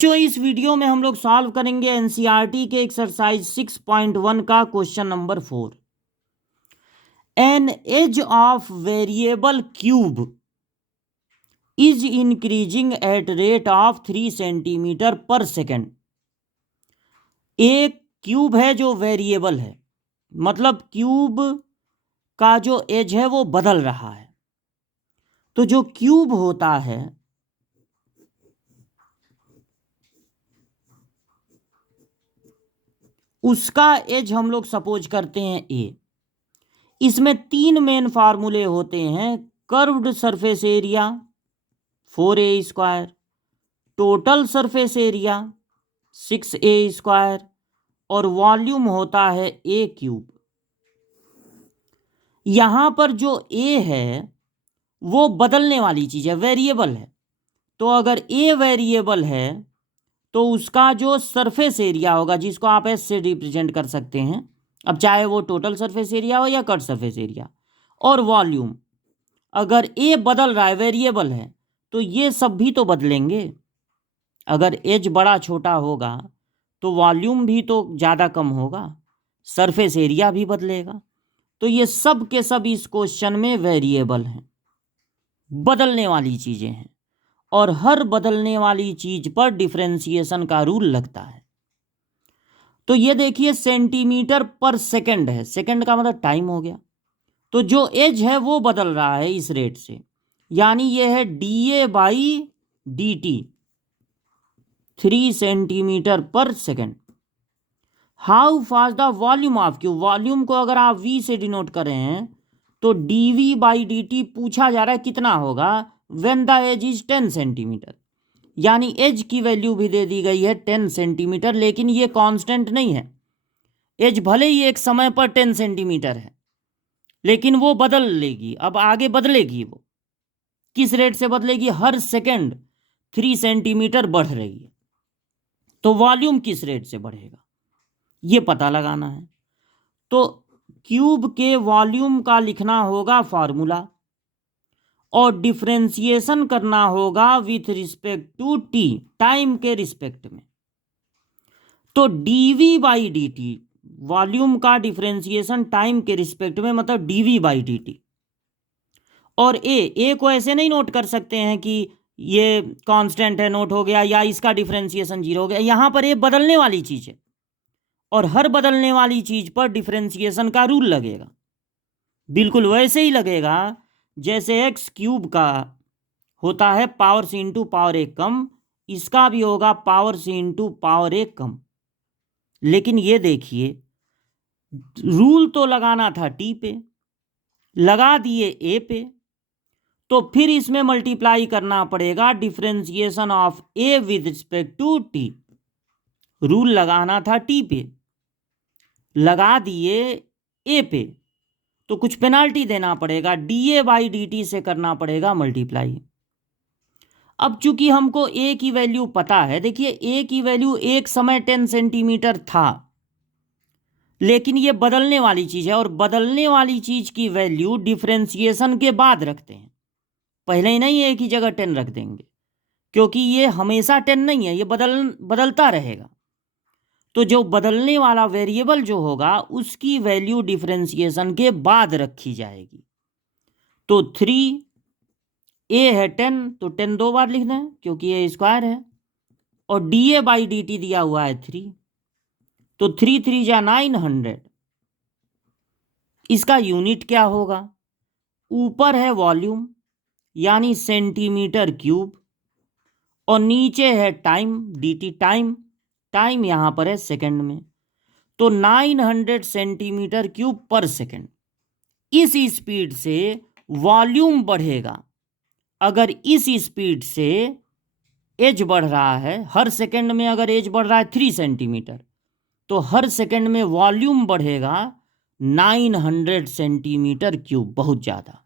जो इस वीडियो में हम लोग सॉल्व करेंगे एनसीईआरटी के एक्सरसाइज 6.1 का question number 4। An edge of variable cube is increasing at rate of 3 centimeter per second. एक क्यूब है जो वेरिएबल है, मतलब क्यूब का जो एज है वो बदल रहा है। तो जो क्यूब होता है उसका एज हम लोग सपोज करते हैं ए। इसमें 3 मेन फार्मूले होते हैं। Curved surface area 4a², total surface area 6a², और वॉल्यूम होता है a³। यहां पर जो a है वो बदलने वाली चीज है, वेरिएबल है। तो अगर a वेरिएबल है तो उसका जो सरफेस एरिया होगा, जिसको आप एस से रिप्रेजेंट कर सकते हैं, अब चाहे वो टोटल सरफेस एरिया हो या कट सरफेस एरिया, और वॉल्यूम, अगर ए बदल रहा है, वेरिएबल है, तो ये सब भी तो बदलेंगे। अगर एज बड़ा छोटा होगा तो वॉल्यूम भी तो ज़्यादा कम होगा, सरफेस एरिया भी बदलेगा। तो ये सब के सब इस क्वेश्चन में वेरिएबल हैं, बदलने वाली चीज़ें हैं, और हर बदलने वाली चीज पर डिफरेंशिएशन का रूल लगता है। तो ये देखिए सेंटीमीटर पर सेकंड है, सेकंड का मतलब टाइम हो गया। तो जो एज है वो बदल रहा है इस रेट से, यानी ये है DA/DT 3 सेंटीमीटर पर second. How fast the volume of cube, volume को अगर आप V से डिनोट करें हैं तो dV/dt पूछा जा रहा है कितना होगा when the edge is 10 centimeter, यानी एज की वैल्यू भी दे दी गई है 10 सेंटीमीटर, लेकिन ये कांस्टेंट नहीं है। एज भले ही एक समय पर 10 सेंटीमीटर है, लेकिन वो बदल लेगी, अब आगे बदलेगी। वो किस रेट से बदलेगी? हर सेकंड 3 सेंटीमीटर बढ़ रही है। तो वॉल्यूम किस रेट से बढ़ेगा ये पता लगाना है। तो क्यूब के वॉल्यूम का लिखना होगा फॉर्मूला, और डिफरेंशिएशन करना होगा with respect to t, time के रिस्पेक्ट में। तो dV/dt, वॉल्यूम का डिफरेंशिएशन टाइम के रिस्पेक्ट में, मतलब dV/dt। और ए को ऐसे नहीं नोट कर सकते हैं कि ये कांस्टेंट है, नोट हो गया, या इसका डिफरेंशिएशन 0 हो गया। यहां पर ए बदलने वाली चीज है, और हर बदलने वाली चीज पर डिफरेंशिएशन का रूल लगेगा। बिल्कुल वैसे ही लगेगा जैसे x³ का होता है पावर c इंटू पावर एक कम, इसका भी होगा पावर c इंटू पावर एक कम। लेकिन ये देखिए, रूल तो लगाना था टी पे, लगा दिए ए पे, तो फिर इसमें मल्टीप्लाई करना पड़ेगा differentiation of A with respect to t. Rule लगाना था टी पे, लगा दिए ए पे, तो कुछ पेनाल्टी देना पड़ेगा, DA/dt से करना पड़ेगा मल्टीप्लाई। अब चूंकि हमको ए की वैल्यू पता है, देखिए ए की वैल्यू एक समय 10 सेंटीमीटर था, लेकिन ये बदलने वाली चीज है, और बदलने वाली चीज की वैल्यू डिफरेंशिएशन के बाद रखते हैं, पहले ही नहीं एक ही जगह 10 रख देंगे, क्योंकि ये हमेशा 10 नहीं है, ये बदलता रहेगा। तो जो बदलने वाला वेरिएबल जो होगा उसकी वैल्यू डिफरेंशिएशन के बाद रखी जाएगी। तो 3 ए है 10, तो 10 दो बार लिखना है क्योंकि ये स्क्वायर है, और DA/dt दिया हुआ है 3, तो 3 3 जा 900। इसका यूनिट क्या होगा? ऊपर है वॉल्यूम यानी सेंटीमीटर क्यूब, और नीचे है टाइम dt, टाइम यहां पर है सेकंड में, तो 900 सेंटीमीटर क्यूब पर सेकंड। इस स्पीड से वॉल्यूम बढ़ेगा। अगर इस स्पीड से एज बढ़ रहा है, हर सेकंड में अगर एज बढ़ रहा है 3 सेंटीमीटर, तो हर सेकंड में वॉल्यूम बढ़ेगा 900 सेंटीमीटर क्यूब, बहुत ज़्यादा।